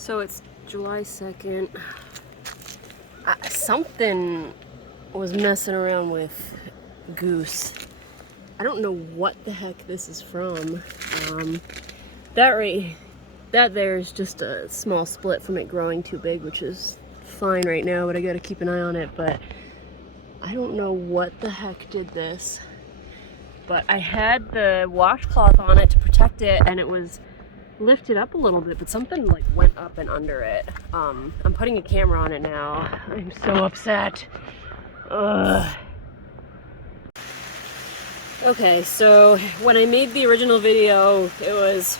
So it's July 2nd. Something was messing around with Goose. I don't know what the heck this is from. That there is just a small split from it growing too big, which is fine right now, but I gotta keep an eye on it. But I don't know what the heck did this. But I had the washcloth on it to protect it, and it was lifted up a little bit, but something like went up and under it. I'm putting a camera on it now. I'm so upset. Ugh. Okay, so when I made the original video, it was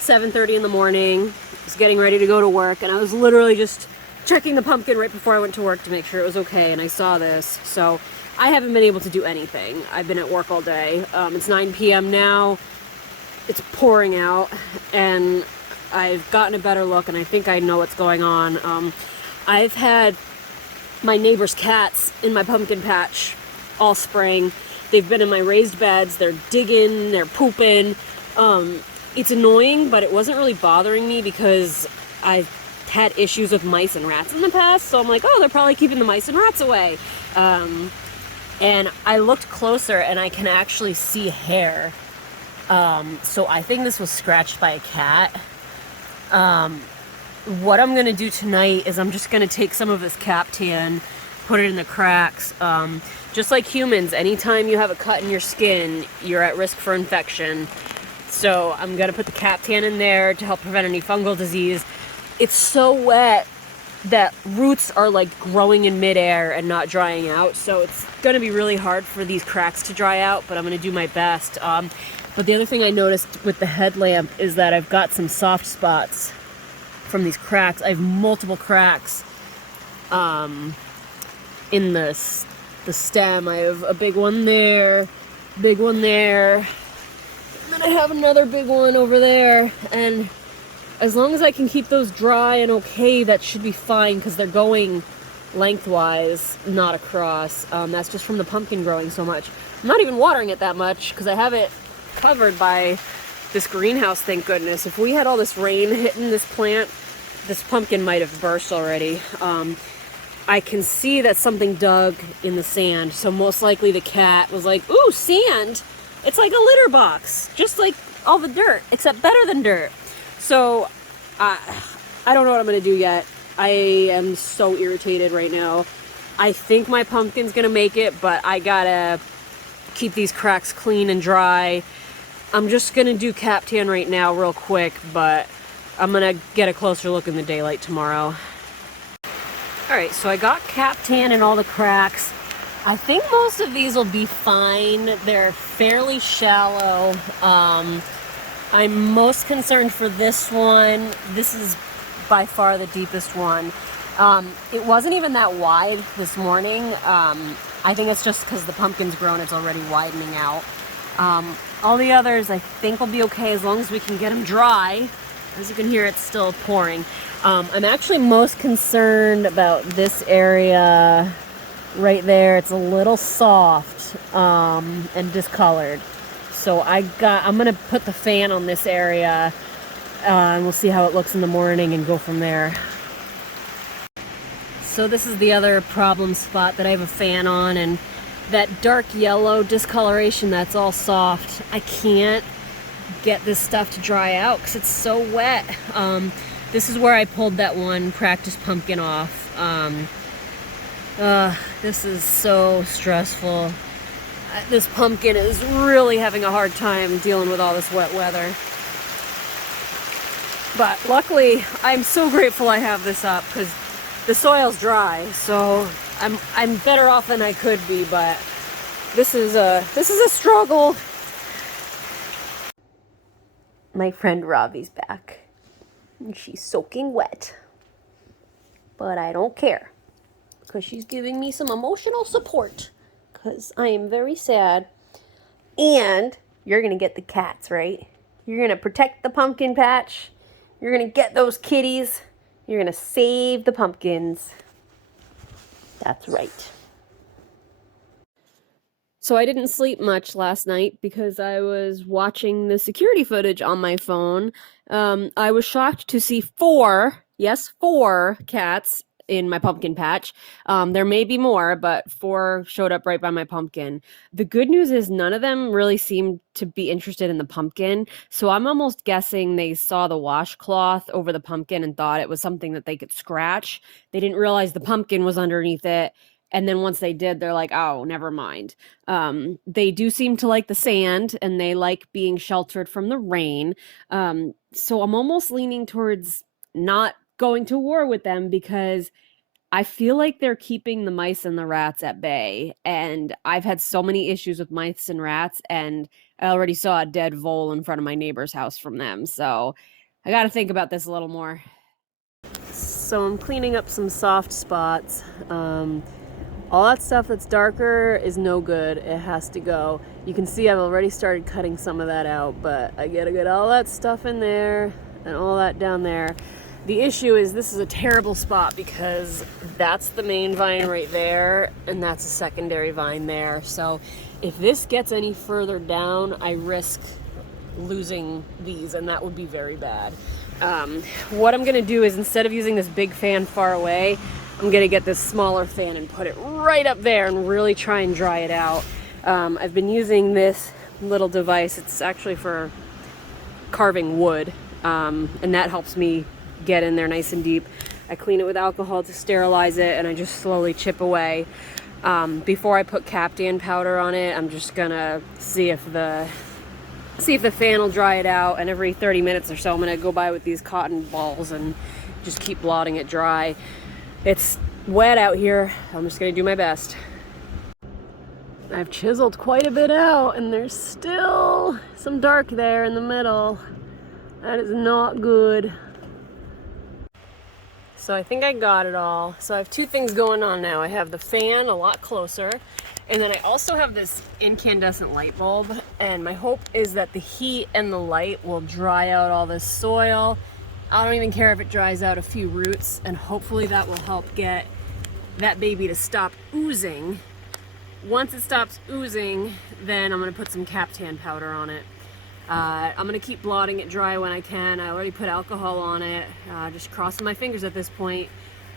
7:30 in the morning. I was getting ready to go to work, and I was literally just checking the pumpkin right before I went to work to make sure it was okay, and I saw this. So I haven't been able to do anything. I've been at work all day. It's 9 p.m. now. It's pouring out, and I've gotten a better look, and I think I know what's going on. I've had my neighbor's cats in my pumpkin patch all spring. They've been in my raised beds. They're digging, they're pooping. It's annoying, but it wasn't really bothering me because I've had issues with mice and rats in the past, so I'm like, oh, they're probably keeping the mice and rats away. And I looked closer, and I can actually see hair. So I think this was scratched by a cat. What I'm gonna do tonight is I'm just gonna take some of this cap tan, put it in the cracks. Just like humans, anytime you have a cut in your skin, you're at risk for infection. So I'm gonna put the cap tan in there to help prevent any fungal disease. It's so wet that roots are like growing in midair and not drying out. So it's gonna be really hard for these cracks to dry out, but I'm gonna do my best. But the other thing I noticed with the headlamp is that I've got some soft spots from these cracks. I have multiple cracks in the stem. I have a big one there, and then I have another big one over there. And as long as I can keep those dry and okay, that should be fine because they're going lengthwise, not across. That's just from the pumpkin growing so much. I'm not even watering it that much because I have it covered by this greenhouse, thank goodness. If we had all this rain hitting this plant, this pumpkin might have burst already. I can see that something dug in the sand, so most likely the cat was like, ooh, sand! It's like a litter box, just like all the dirt, except better than dirt. So, I don't know what I'm gonna do yet. I am so irritated right now. I think my pumpkin's gonna make it, but I gotta keep these cracks clean and dry. I'm just gonna do cap tan right now real quick, but I'm gonna get a closer look in the daylight tomorrow. Alright, so I got cap tan in all the cracks. I think most of these will be fine. They're fairly shallow. I'm most concerned for this one. This is by far the deepest one. It wasn't even that wide this morning. I think it's just because the pumpkin's grown, it's already widening out. All the others I think will be okay as long as we can get them dry. As you can hear, it's still pouring. I'm actually most concerned about this area right there. It's a little soft and discolored. So I'm gonna put the fan on this area and we'll see how it looks in the morning and go from there. So this is the other problem spot that I have a fan on, and that dark yellow discoloration that's all soft. I can't get this stuff to dry out because it's so wet. This is where I pulled that one practice pumpkin off. This is so stressful. This pumpkin is really having a hard time dealing with all this wet weather. But luckily, I'm so grateful I have this up because the soil's dry, so I'm better off than I could be, but this is a struggle. My friend Ravi's back, and she's soaking wet, but I don't care because she's giving me some emotional support because I am very sad. And you're gonna get the cats, right? You're gonna protect the pumpkin patch. You're gonna get those kitties. You're gonna save the pumpkins. That's right. So I didn't sleep much last night because I was watching the security footage on my phone. I was shocked to see 4 Yes, 4 cats in my pumpkin patch. There may be more, but 4 showed up right by my pumpkin. The good news is none of them really seemed to be interested in the pumpkin, so I'm almost guessing they saw the washcloth over the pumpkin and thought it was something that they could scratch. They didn't realize the pumpkin was underneath it, and then once they did, they're like, "Oh, never mind." They do seem to like the sand, and they like being sheltered from the rain. So I'm almost leaning towards not going to war with them because I feel like they're keeping the mice and the rats at bay. And I've had so many issues with mice and rats, and I already saw a dead vole in front of my neighbor's house from them. So I got to think about this a little more. So I'm cleaning up some soft spots. All that stuff that's darker is no good. It has to go. You can see I've already started cutting some of that out, but I gotta get all that stuff in there and all that down there. The issue is this is a terrible spot because that's the main vine right there and that's a secondary vine there. So if this gets any further down, I risk losing these, and that would be very bad. What I'm gonna do is, instead of using this big fan far away, I'm gonna get this smaller fan and put it right up there and really try and dry it out. I've been using this little device. It's actually for carving wood, and that helps me get in there nice and deep. I clean it with alcohol to sterilize it, and I just slowly chip away. Before I put Captain powder on it, I'm just gonna see if the fan will dry it out, and every 30 minutes or so I'm gonna go by with these cotton balls and just keep blotting it dry. It's wet out here. I'm just gonna do my best. I've chiseled quite a bit out, and there's still some dark there in the middle. That is not good. So I think I got it all. So I have 2 things going on now. I have the fan a lot closer, and then I also have this incandescent light bulb, and my hope is that the heat and the light will dry out all this soil. I don't even care if it dries out a few roots, and hopefully that will help get that baby to stop oozing. Once it stops oozing, then I'm gonna put some Captain powder on it. I'm gonna keep blotting it dry when I can. I already put alcohol on it. Just crossing my fingers at this point.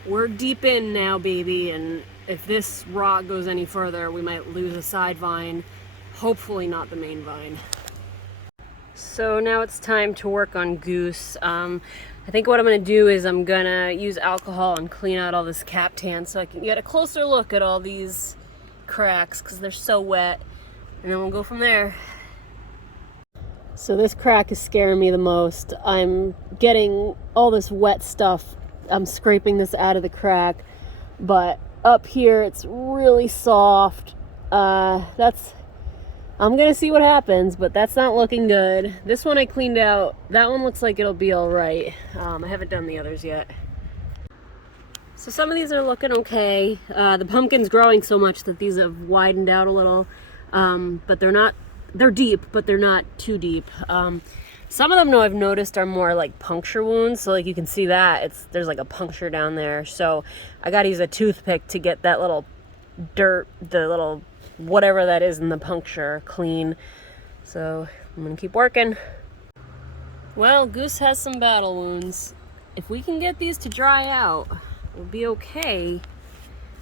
We're deep in now, baby, and if this rot goes any further, we might lose a side vine. Hopefully not the main vine. So now it's time to work on Goose. I think what I'm gonna do is I'm gonna use alcohol and clean out all this Captain so I can get a closer look at all these cracks because they're so wet, and then we'll go from there. So this crack is scaring me the most. I'm getting all this wet stuff. I'm scraping this out of the crack, but up here it's really soft. I'm gonna see what happens, but that's not looking good. This one I cleaned out. That one looks like it'll be all right. I haven't done the others yet. So some of these are looking okay. The pumpkin's growing so much that these have widened out a little, but they're deep, but they're not too deep. Some of them, though, I've noticed are more like puncture wounds. So like you can see that there's like a puncture down there. So I gotta use a toothpick to get that little dirt, the little whatever that is in the puncture, clean. So I'm gonna keep working. Well, Goose has some battle wounds. If we can get these to dry out, we'll be okay.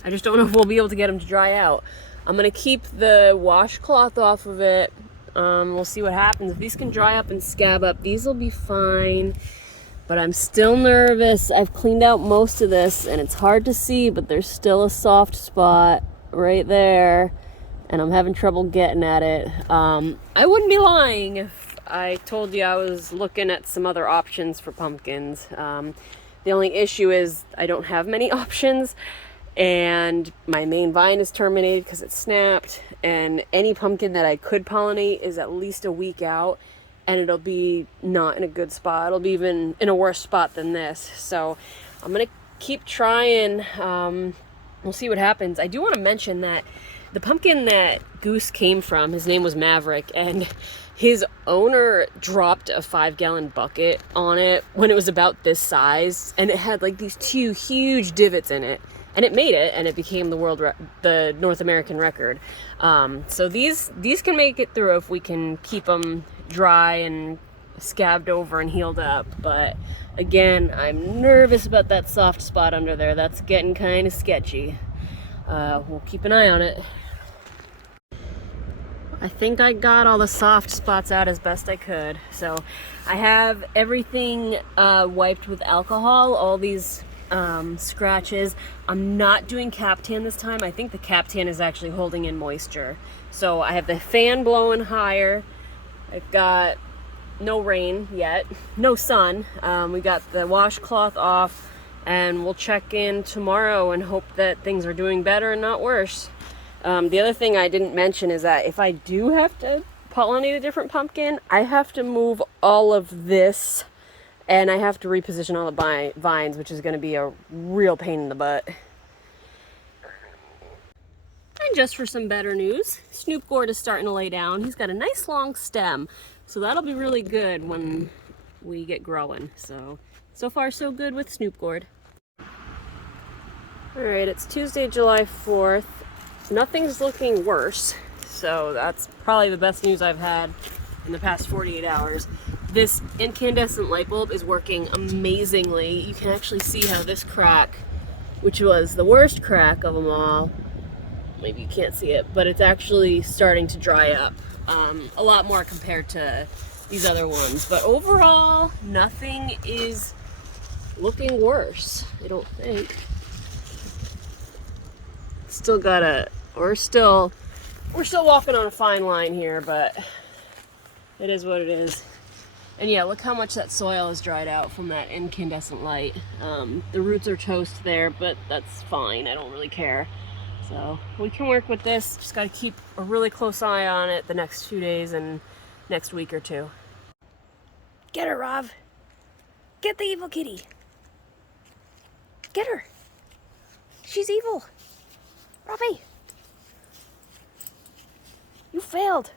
I just don't know if we'll be able to get them to dry out. I'm gonna keep the washcloth off of it. We'll see what happens. If these can dry up and scab up, these will be fine. But I'm still nervous. I've cleaned out most of this, and it's hard to see, but there's still a soft spot right there, and I'm having trouble getting at it. I wouldn't be lying if I told you I was looking at some other options for pumpkins. The only issue is I don't have many options, and my main vine is terminated because it snapped, and any pumpkin that I could pollinate is at least a week out, and it'll be not in a good spot. It'll be even in a worse spot than this. So I'm gonna keep trying. We'll see what happens. I do want to mention that the pumpkin that Goose came from, his name was Maverick, and his owner dropped a 5-gallon bucket on it when it was about this size, and it had like these 2 huge divots in it, and it made it, and it became the North American record. So these can make it through if we can keep them dry and scabbed over and healed up, but Again, I'm nervous about that soft spot under there. That's getting kind of sketchy. We'll keep an eye on it. I think I got all the soft spots out as best I could. So I have everything wiped with alcohol, all these scratches. I'm not doing cap tan this time. I think the cap tan is actually holding in moisture. So I have the fan blowing higher. I've got no rain yet, no sun. We got the washcloth off, and we'll check in tomorrow and hope that things are doing better and not worse. The other thing I didn't mention is that if I do have to pollinate a different pumpkin, I have to move all of this, and I have to reposition all the vines, which is going to be a real pain in the butt. And just for some better news, Snoop Gourd is starting to lay down. He's got a nice long stem, so that'll be really good when we get growing. So far so good with Snoop Gourd. Alright, it's Tuesday, July 4th. Nothing's looking worse, so that's probably the best news I've had in the past 48 hours. This incandescent light bulb is working amazingly. You can actually see how this crack, which was the worst crack of them all, maybe you can't see it, but it's actually starting to dry up a lot more compared to these other ones. But overall, nothing is looking worse, I don't think. Still gotta, we're still walking on a fine line here, but it is what it is. And yeah, look how much that soil is dried out from that incandescent light. The roots are toast there, but that's fine. I don't really care. So we can work with this. Just got to keep a really close eye on it the next few days and next week or two. Get her, Rob. Get the evil kitty. Get her. She's evil. Robbie. You failed.